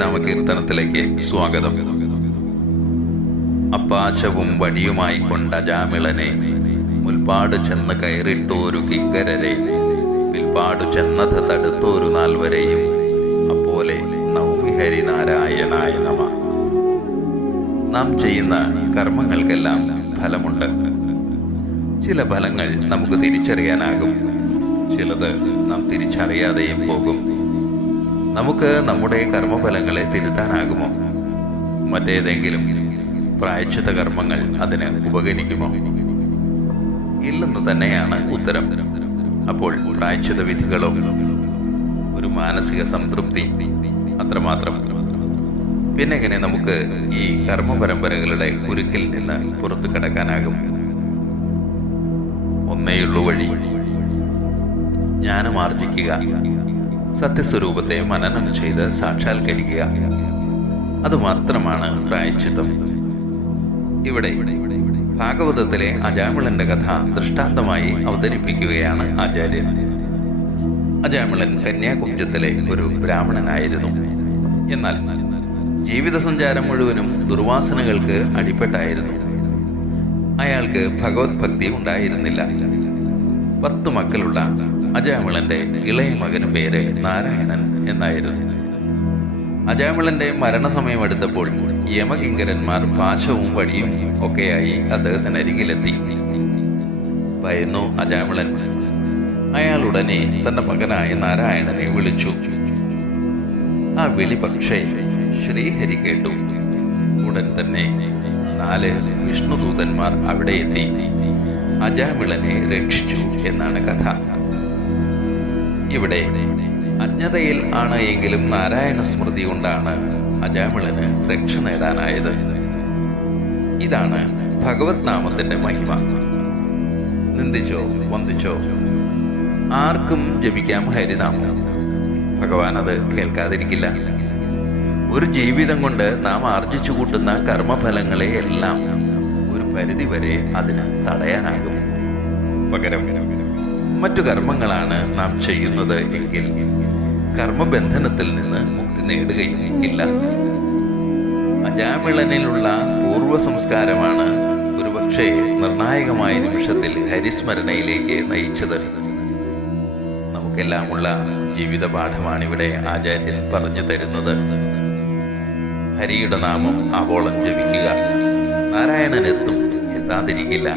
നാമകീർത്തനത്തിലേക്ക് സ്വാഗതം. അപ്പാശവും വടിയുമായി കൊണ്ട അജാമിളനെ മുൽപ്പാട് ചെന്ന് കയറിട്ടോരു കിങ്കരരെ പിൽപ്പാടു ചെന്നത് തടുത്തോരു നാൽവരെയും അപ്പോലെ നൗമി ഹരിനാരായണായ നമ. നാം ചെയ്യുന്ന കർമ്മങ്ങൾക്കെല്ലാം ഫലമുണ്ട്. ചില ഫലങ്ങൾ നമുക്ക് തിരിച്ചറിയാനാകും, ചിലത് നാം തിരിച്ചറിയാതെയും പോകും. നമുക്ക് നമ്മുടെ കർമ്മഫലങ്ങളെ തിരുത്താനാകുമോ? മറ്റേതെങ്കിലും പ്രായശ്ചിത്ത കർമ്മങ്ങൾ അതിന് ഉപകരിക്കുമോ? ഇല്ലെന്ന് തന്നെയാണ് ഉത്തരം. അപ്പോൾ പ്രായശ്ചിത്ത വിധികളോ? ഒരു മാനസിക സംതൃപ്തി, അത്രമാത്രം. പിന്നെങ്ങനെ നമുക്ക് ഈ കർമ്മ പരമ്പരകളുടെ കുരുക്കിൽ നിന്ന് പുറത്തു കടക്കാനാകും? ഒന്നേയുള്ളൂ വഴി: ജ്ഞാനമാർജിക്കുക, സത്യസ്വരൂപത്തെ മനനം ചെയ്ത് സാക്ഷാത്കരിക്കുക. അതുമാത്രമാണ് പ്രായശ്ചിത്തം. ഇവിടെ ഭാഗവതത്തിലെ അജാമിളന്റെ കഥ ദൃഷ്ടാന്തമായി അവതരിപ്പിക്കുകയാണ് ആചാര്യൻ. അജാമിളൻ കന്യാകുബ്ജത്തിലെ ഒരു ബ്രാഹ്മണനായിരുന്നു. എന്നാൽ ജീവിതസഞ്ചാരം മുഴുവനും ദുർവാസനകൾക്ക് അടിപ്പെട്ടായിരുന്നു. അയാൾക്ക് ഭഗവത് ഭക്തി ഉണ്ടായിരുന്നില്ല. 10 മക്കളുള്ള അജാമിളന്റെ ഇളയ മകന് പേര് നാരായണൻ എന്നായിരുന്നു. അജാമിളന്റെ മരണസമയം എടുത്തപ്പോൾ യമകിങ്കരന്മാർ പാശവും വടിയും ഒക്കെയായി അദ്ദേഹത്തിനരികിലെത്തി. ഭയന്നു അജാമിളൻ. അയാൾ ഉടനെ തന്റെ മകനായ നാരായണനെ വിളിച്ചു. ആ വിളി പക്ഷേ ശ്രീഹരി കേട്ടു. ഉടൻ തന്നെ 4 വിഷ്ണുദൂതന്മാർ അവിടെ എത്തി അജാമിളനെ രക്ഷിച്ചു എന്നാണ് കഥ. ഇവിടെ അജ്ഞതയിൽ ആണ് എങ്കിലും നാരായണ സ്മൃതി കൊണ്ടാണ് അജാമിളന് രക്ഷ നേടാനായത്. ഇതാണ് ഭഗവത് നാമത്തിന്റെ മഹിമ. നിന്ദിച്ചോ വന്ദിച്ചോ ആർക്കും ജപിക്കാം ഹരിനാമം. ഭഗവാൻ അത് കേൾക്കാതിരിക്കില്ല. ഒരു ജീവിതം കൊണ്ട് നാം ആർജിച്ചു കൂട്ടുന്ന കർമ്മഫലങ്ങളെ എല്ലാം ഒരു പരിധിവരെ അതിന് തടയാനാകും. പകരം മറ്റു കർമ്മങ്ങളാണ് നാം ചെയ്യുന്നത് എങ്കിൽ കർമ്മബന്ധനത്തിൽ നിന്ന് മുക്തി നേടുകയും ഇല്ല. അജാമിളനിലുള്ള പൂർവ സംസ്കാരമാണ് ഒരുപക്ഷെ നിർണായകമായ നിമിഷത്തിൽ ഹരിസ്മരണയിലേക്ക് നയിച്ചത്. നമുക്കെല്ലാമുള്ള ജീവിത പാഠമാണിവിടെ ആചാര്യൻ പറഞ്ഞു തരുന്നത്. ഹരിയുടെ നാമം ആവോളം ജപിക്കുക. നാരായണൻ എത്താതിരിക്കില്ല.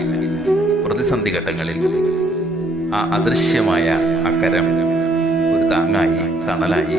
പ്രതിസന്ധി ഘട്ടങ്ങളിൽ ആ അദൃശ്യമായ അക്കരം ഒരു താങ്ങായി, തണലായി